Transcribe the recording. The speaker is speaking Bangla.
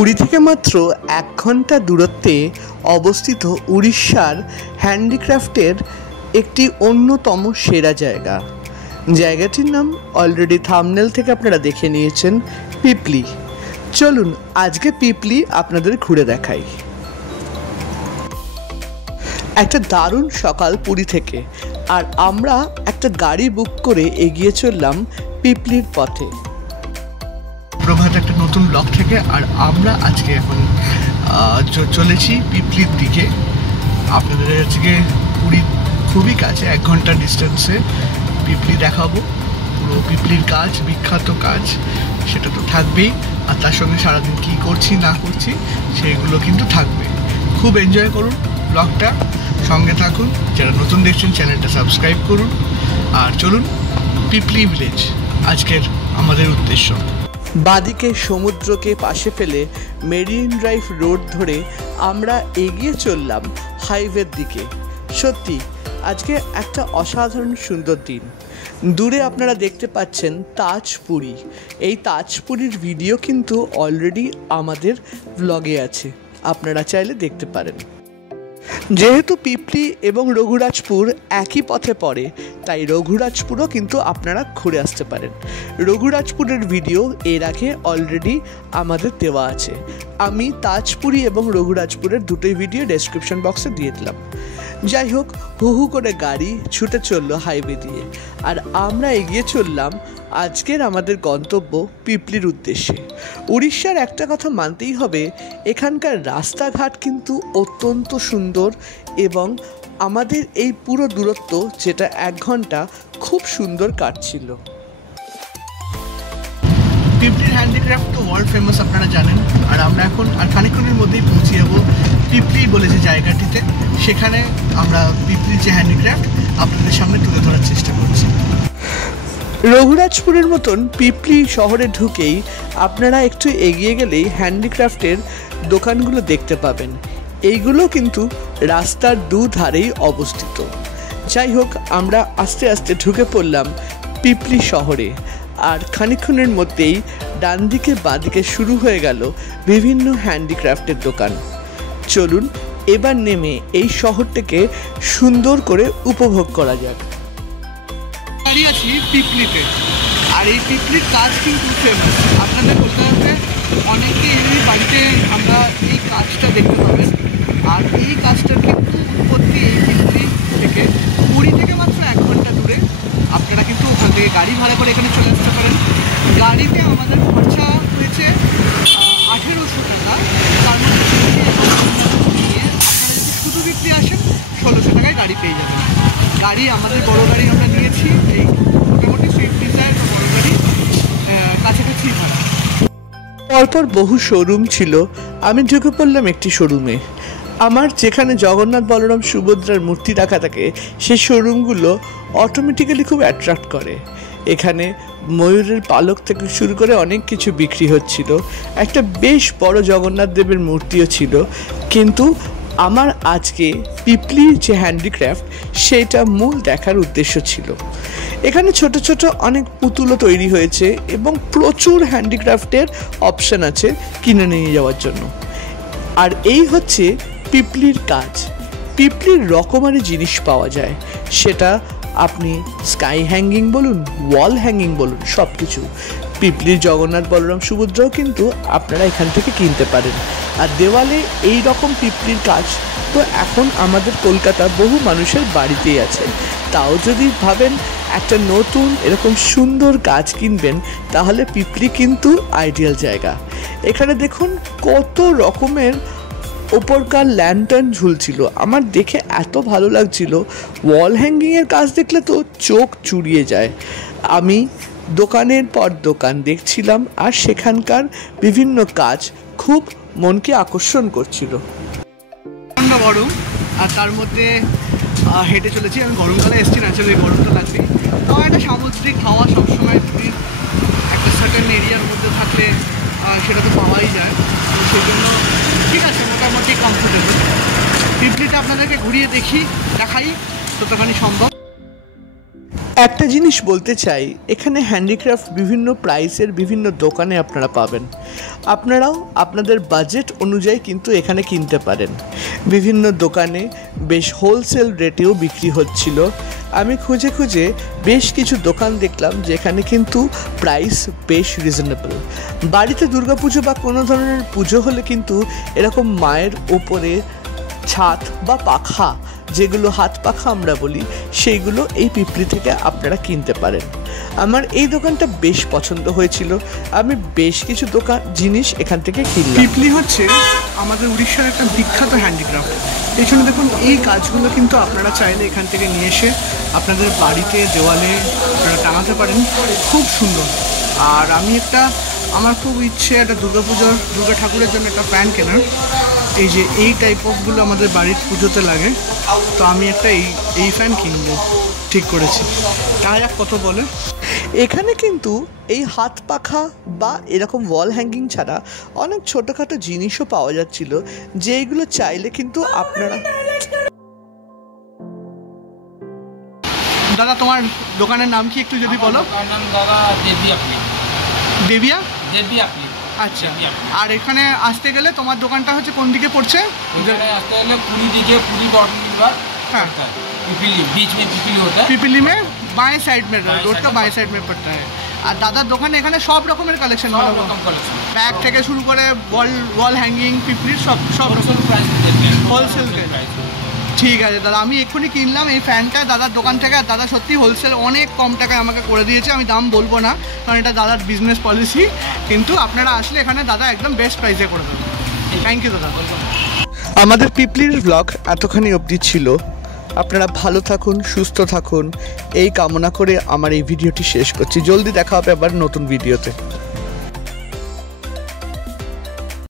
পুরী থেকে মাত্র 1 ঘন্টা দূরত্বে অবস্থিত উড়িষ্যার হ্যান্ডিক্রাফটের একটি অন্যতম সেরা জায়গা। জায়গাটির নাম অলরেডি থাম্বনেল থেকে আপনারা দেখে নিয়েছেন, পিপলি। চলুন আজকে পিপলি আপনাদের ঘুরে দেখাই। একটা দারুণ সকাল পুরী থেকে, আর আমরা একটা গাড়ি বুক করে এগিয়ে চললাম পিপলির পথে। প্রভাত একটা নতুন ব্লগ থেকে, আর আমরা আজকে এখন চলেছি পিপলির দিকে। আপনাদের আজকে পুরী খুবই কাছে, 1 ঘন্টা ডিস্টেন্সে পিপলি দেখাবো। পুরো পিপলির কাজ, বিখ্যাত কাজ, সেটা তো থাকবেই, আর তার সঙ্গে সারাদিন কী করছি না করছি সেইগুলো কিন্তু থাকবে। খুব এনজয় করুন ব্লগটা, সঙ্গে থাকুন। যারা নতুন দেখছেন চ্যানেলটা সাবস্ক্রাইব করুন, আর চলুন পিপলি ভিলেজ আজকের আমাদের উদ্দেশ্য। বাদিকে সমুদ্রকে পাশে ফেলে মেরিন ড্রাইভ রোড ধরে আমরা এগিয়ে চললাম হাইওয়ের দিকে। সত্যি আজকে একটা অসাধারণ সুন্দর দিন। দূরে আপনারা দেখতে পাচ্ছেন তাজপুরী। এই তাজপুরীর ভিডিও কিন্তু অলরেডি আমাদের ব্লগে আছে, আপনারা চাইলে দেখতে পারেন। যেহেতু পিপলি এবং রঘুরাজপুর একই পথে পড়ে, তাই রঘুরাজপুরও কিন্তু আপনারা ঘুরে আসতে পারেন। রঘুরাজপুরের ভিডিও এর আগে অলরেডি আমাদের দেওয়া আছে। আমি তাজপুরী এবং রঘুরাজপুরের দুটোই ভিডিও ডেসক্রিপশন বক্সে দিয়ে দিলাম। যাই হোক, হু হু করে গাড়ি ছুটে চললো হাইওয়ে দিয়ে, আর আমরা এগিয়ে চললাম আজকের আমাদের গন্তব্য পিপলির উদ্দেশ্যে। উড়িষ্যার একটা কথা মানতেই হবে, এখানকার রাস্তাঘাট কিন্তু অত্যন্ত সুন্দর, এবং আমাদের এই পুরো দূরত্ব যেটা 1 ঘন্টা খুব সুন্দর কাটছিল। পিপলির হ্যান্ডিক্রাফট তো ওয়ার্ল্ড ফেমাস, আপনারা জানেন। আর আমরা এখন আর খানিকক্ষণের মধ্যেই পৌঁছে যাবো পিপলি বলে যে জায়গাটিতে। সেখানে আমরা পিপলির যে হ্যান্ডিক্রাফট আপনাদের সামনে তুলে ধরার চেষ্টা করছি। রঘুরাজপুরের মতন পিপলি শহরে ঢুকেই আপনারা একটু এগিয়ে গেলেই হ্যান্ডিক্রাফটের দোকানগুলো দেখতে পাবেন। এইগুলো কিন্তু রাস্তার দুধারেই অবস্থিত। যাই হোক, আমরা আস্তে আস্তে ঢুকে পড়লাম পিপলি শহরে, আর খানিকক্ষণের মধ্যেই ডান দিকে বাঁদিকে শুরু হয়ে গেল বিভিন্ন হ্যান্ডিক্রাফটের দোকান। চলুন এবার নেমে এই শহরটাকে সুন্দর করে উপভোগ করা যাক। দাঁড়িয়ে আছি পিপলিতে, আর এই পিপলির কাজ কিন্তু ফেমাস। আপনাদের বলতে হবে, অনেকে এই বাড়িতে আমরা এই কাজটা দেখতে পাবেন। আর এই কাজটার কিন্তু উৎপত্তি এই পিপলি থেকে, পুরী থেকে মাত্র 1 ঘন্টা দূরে। আপনারা কিন্তু ওখান থেকে গাড়ি ভাড়া করে এখানে চলে আসতে পারেন। গাড়িতে আমাদের খরচা হয়েছে 1800 টাকা। তার মধ্যে নিয়ে আপনারা যদি শুধু বিক্রি আসেন 1600 টাকায় গাড়ি পেয়ে যাবেন। গাড়ি আমাদের বড় গাড়ি আমরা নিয়েছি, এই মোটামুটি সুইফট ডিজায়ার বা বড় গাড়ি, কাছাকাছি ভাড়া। পরপর বহু শোরুম ছিল, আমি ঢুকে পড়লাম একটি শোরুমে। আমার যেখানে জগন্নাথ, বলরাম, সুভদ্রার মূর্তি রাখা থাকে, সেই শোরুমগুলো অটোমেটিক্যালি খুব অ্যাট্রাক্ট করে। এখানে ময়ূরের পালক থেকে শুরু করে অনেক কিছু বিক্রি হচ্ছিল। একটা বেশ বড় জগন্নাথ দেবের মূর্তিও ছিল। কিন্তু আমার আজকে পিপলির যে হ্যান্ডিক্রাফট, সেটা মূল দেখার উদ্দেশ্য ছিল। এখানে ছোট ছোট অনেক পুতুলও তৈরি হয়েছে, এবং প্রচুর হ্যান্ডিক্রাফটের অপশান আছে কিনে নিয়ে যাওয়ার জন্য। আর এই হচ্ছে পিপলির কাজ। পিপলির রকমারি জিনিস পাওয়া যায়, সেটা আপনি স্কাই হ্যাঙ্গিং বলুন, ওয়াল হ্যাঙ্গিং বলুন, সব কিছু। পিপলির জগন্নাথ, বলরাম, সুভদ্রাও কিন্তু আপনারা এখান থেকে কিনতে পারেন। আর দেওয়ালে এই রকম পিপলির কাজ তো এখন আমাদের কলকাতা বহু মানুষের বাড়িতেই আছে। তাও যদি ভাবেন একটা নতুন এরকম সুন্দর কাজ কিনবেন, তাহলে পিপলি কিন্তু আইডিয়াল জায়গা। এখানে দেখুন কত রকমের ওপরকার ল্যান্টার্ন ঝুলছিল, আমার দেখে এত ভালো লাগছিল। ওয়াল হ্যাঙ্গিংয়ের কাজ দেখলে তো চোখ চুড়িয়ে যায়। আমি দোকানের পর দোকান দেখছিলাম, আর সেখানকার বিভিন্ন কাজ খুব মনকে আকর্ষণ করছিল। গরম, আর তার মধ্যে হেঁটে চলেছি। আমি গরমকালে এসেছি, ন্যাচারালি গরমটা লাগবে। তাও একটা সামুদ্রিক হাওয়া সবসময় পুরীর একটা সার্টেন এরিয়ার মধ্যে থাকলে সেটা তো পাওয়াই যায়। তো সেই জন্য ঠিক আছে, মোটামুটি কমফোর্টেবল। পিপলিটা আপনাদেরকে ঘুরিয়ে দেখাই যতখানি সম্ভব। একটা জিনিস বলতে চাই, এখানে হ্যান্ডিক্রাফট বিভিন্ন প্রাইসের বিভিন্ন দোকানে আপনারা পাবেন। আপনারাও আপনাদের বাজেট অনুযায়ী কিন্তু এখানে কিনতে পারেন। বিভিন্ন দোকানে বেশ হোলসেল রেটেও বিক্রি হচ্ছিল। আমি খুঁজে খুঁজে বেশ কিছু দোকান দেখলাম যেখানে কিন্তু প্রাইস বেশ রিজনেবল। বাড়িতে দুর্গাপুজো বা কোনো ধরনের পুজো হলে কিন্তু এরকম মায়ের ওপরে ছাদ বা পাখা, যেগুলো হাত পাখা আমরা বলি, সেইগুলো এই পিপলি থেকে আপনারা কিনতে পারেন। আমার এই দোকানটা বেশ পছন্দ হয়েছিল, আমি বেশ কিছু জিনিস এখান থেকে কিনলাম। পিপলি হচ্ছে আমাদের উড়িষ্যার একটা বিখ্যাত হ্যান্ডিক্রাফট। এই জন্য দেখুন, এই কাজগুলো কিন্তু আপনারা চাইলে এখান থেকে নিয়ে এসে আপনাদের বাড়িতে দেওয়ালে আপনারা টাঙাতে পারেন, খুব সুন্দর। আর আমি আমার খুব ইচ্ছে একটা দুর্গা ঠাকুরের জন্য একটা ফ্যান কেনার। এই যে এই টাইপ অফগুলো আমাদের বাড়ির পুজোতে লাগে, তো আমি একটা এই ফ্যান কিনবো ঠিক করেছি। তাই কত বলে। এখানে কিন্তু এই হাত পাখা বা এরকম ওয়াল হ্যাঙ্গিং ছাড়া অনেক ছোটোখাটো জিনিসও পাওয়া যাচ্ছিল, যেগুলো চাইলে কিন্তু আপনারা। দাদা, তোমার দোকানের নাম কি একটু যদি বলো? নাম দাদা দেবিয়া। আচ্ছা, আর এখানে আসতে গেলে তোমার দোকানটা হচ্ছে কোন দিকে পড়ছে? এখানে আসতে গেলে পুরী দিকে, পুরী বর্ডার। हाँ, पिपली बीच में पिपली होता है। पिपली में बाएं साइड में, रोड का बाएं साइड में पड़ता है। আর দাদার দোকানে এখানে সব রকমের কালেকশন, সব রকম কালেকশন, ব্যাগ থেকে শুরু করে ওয়াল হ্যাঙ্গিং, পিপলির সব হোলসেল প্রাইস হোলসেল প্রাইস। ঠিক আছে দাদা, আমি এক্ষুনি কিনলাম এই ফ্যানটা দাদার দোকান থেকে। আর দাদা সত্যি হোলসেল অনেক কম টাকায় আমাকে করে দিয়েছে। আমি দাম বলবো না, কারণ এটা দাদার বিজনেস পলিসি, কিন্তু আপনারা আসলে এখানে দাদা একদম বেস্ট প্রাইসে করে দেবেন। থ্যাংক ইউ দাদা। আমাদের পিপলির ব্লগ এতখানি অবধি ছিল। আপনারা ভালো থাকুন, সুস্থ থাকুন, এই কামনা করে আমার এই ভিডিওটি শেষ করছি। জলদি দেখা হবে আবার নতুন ভিডিওতে।